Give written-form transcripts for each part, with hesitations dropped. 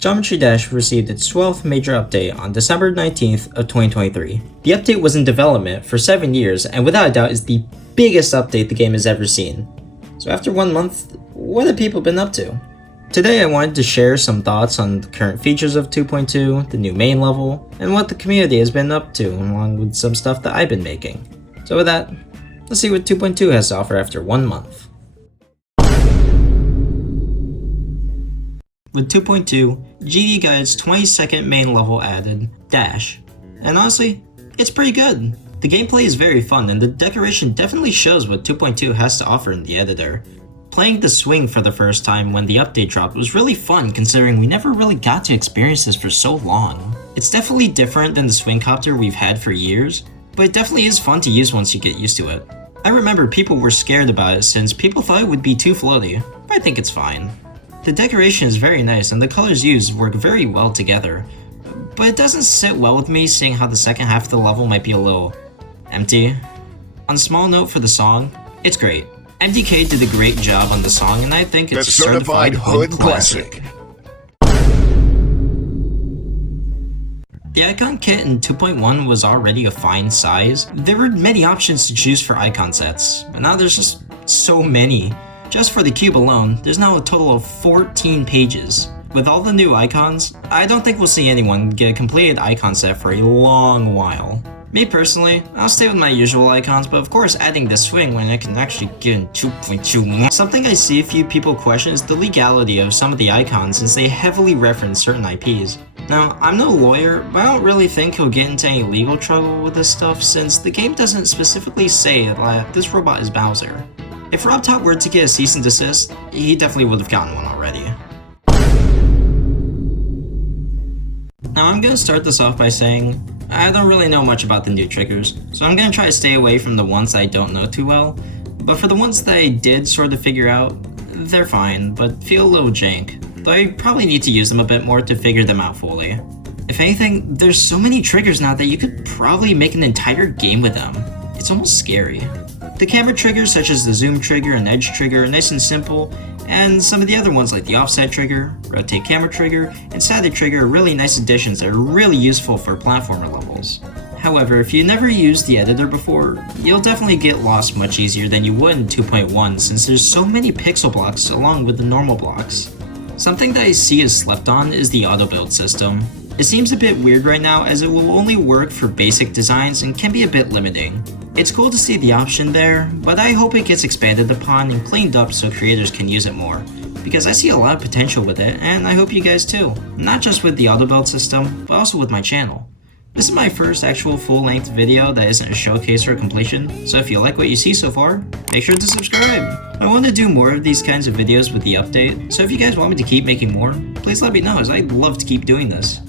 Geometry Dash received its 12th major update on December 19th of 2023. The update was in development for 7 years and without a doubt is the biggest update the game has ever seen. So after 1 month, what have people been up to? Today I wanted to share some thoughts on the current features of 2.2, the new main level, and what the community has been up to, along with some stuff that I've been making. So with that, let's see what 2.2 has to offer after 1 month. With 2.2, GD got its 22nd main level added, Dash. And honestly, it's pretty good. The gameplay is very fun and the decoration definitely shows what 2.2 has to offer in the editor. Playing the swing for the first time when the update dropped was really fun considering we never really got to experience this for so long. It's definitely different than the swing copter we've had for years, but it definitely is fun to use once you get used to it. I remember people were scared about it since people thought it would be too floaty, but I think it's fine. The decoration is very nice and the colors used work very well together, but it doesn't sit well with me seeing how the second half of the level might be a little empty. On a small note for the song, it's great. MDK did a great job on the song and I think it's a certified hood classic. The icon kit in 2.1 was already a fine size. There were many options to choose for icon sets, but now there's just so many. Just for the cube alone, there's now a total of 14 pages. With all the new icons, I don't think we'll see anyone get a completed icon set for a long while. Me personally, I'll stay with my usual icons, but of course adding the swing when I can actually get in 2.2. Something I see a few people question is the legality of some of the icons since they heavily reference certain IPs. Now, I'm no lawyer, but I don't really think he'll get into any legal trouble with this stuff since the game doesn't specifically say that this robot is Bowser. If RobTop were to get a cease and desist, he definitely would have gotten one already. Now I'm gonna start this off by saying, I don't really know much about the new triggers, so I'm gonna try to stay away from the ones I don't know too well, but for the ones that I did sort of figure out, they're fine, but feel a little jank, though I probably need to use them a bit more to figure them out fully. If anything, there's so many triggers now that you could probably make an entire game with them. It's almost scary. The camera triggers such as the zoom trigger and edge trigger are nice and simple, and some of the other ones like the offset trigger, rotate camera trigger, and static trigger are really nice additions that are really useful for platformer levels. However, if you never used the editor before, you'll definitely get lost much easier than you would in 2.1 since there's so many pixel blocks along with the normal blocks. Something that I see is slept on is the auto build system. It seems a bit weird right now as it will only work for basic designs and can be a bit limiting. It's cool to see the option there, but I hope it gets expanded upon and cleaned up so creators can use it more, because I see a lot of potential with it and I hope you guys too. Not just with the auto build system, but also with my channel. This is my first actual full-length video that isn't a showcase or a completion, so if you like what you see so far, make sure to subscribe! I want to do more of these kinds of videos with the update, so if you guys want me to keep making more, please let me know as I'd love to keep doing this.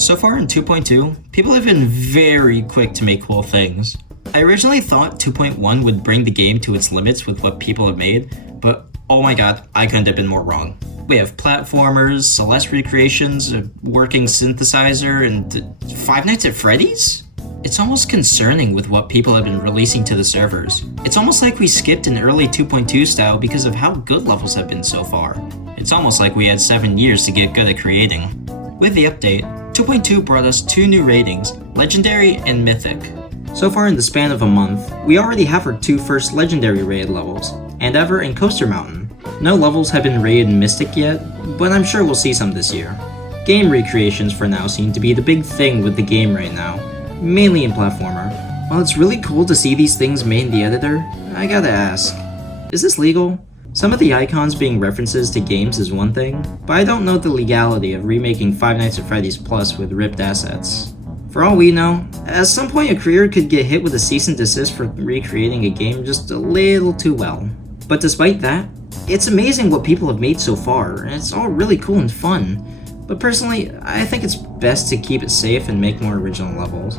So far in 2.2, people have been very quick to make cool things. I originally thought 2.1 would bring the game to its limits with what people have made, but oh my god, I couldn't have been more wrong. We have platformers, Celeste recreations, a working synthesizer, and Five Nights at Freddy's? It's almost concerning with what people have been releasing to the servers. It's almost like we skipped an early 2.2 style because of how good levels have been so far. It's almost like we had 7 years to get good at creating. With the update, 2.2 brought us 2 new ratings, Legendary and Mythic. So far in the span of a month, we already have our 2 first Legendary rated levels, Endeavor and Coaster Mountain. No levels have been rated in Mystic yet, but I'm sure we'll see some this year. Game recreations for now seem to be the big thing with the game right now, mainly in platformer. While it's really cool to see these things made in the editor, I gotta ask, is this legal? Some of the icons being references to games is one thing, but I don't know the legality of remaking Five Nights at Freddy's Plus with ripped assets. For all we know, at some point a creator could get hit with a cease and desist for recreating a game just a little too well. But despite that, it's amazing what people have made so far, and it's all really cool and fun. But personally, I think it's best to keep it safe and make more original levels.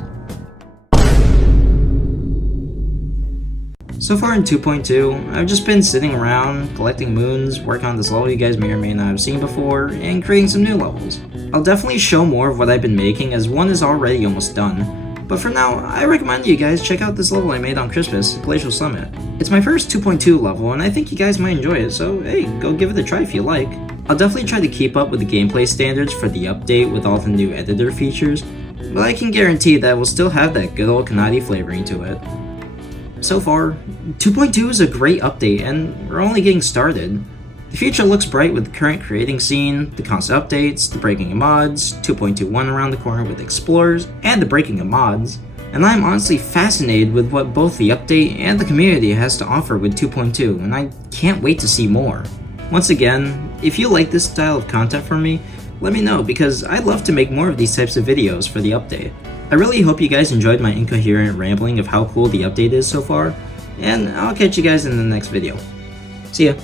So far in 2.2, I've just been sitting around, collecting moons, working on this level you guys may or may not have seen before, and creating some new levels. I'll definitely show more of what I've been making as one is already almost done, But for now, I recommend you guys check out this level I made on Christmas, Glacial Summit. It's my first 2.2 level, and I think you guys might enjoy it, so hey, go give it a try if you like. I'll definitely try to keep up with the gameplay standards for the update with all the new editor features, but I can guarantee that we'll still have that good old Kanati flavoring to it. So far, 2.2 is a great update, and we're only getting started. The future looks bright with the current creating scene, the constant updates, the breaking of mods, 2.21 around the corner with explorers, and the breaking of mods. And I'm honestly fascinated with what both the update and the community has to offer with 2.2, and I can't wait to see more. Once again, if you like this style of content from me, let me know because I'd love to make more of these types of videos for the update. I really hope you guys enjoyed my incoherent rambling of how cool the update is so far, and I'll catch you guys in the next video. See ya!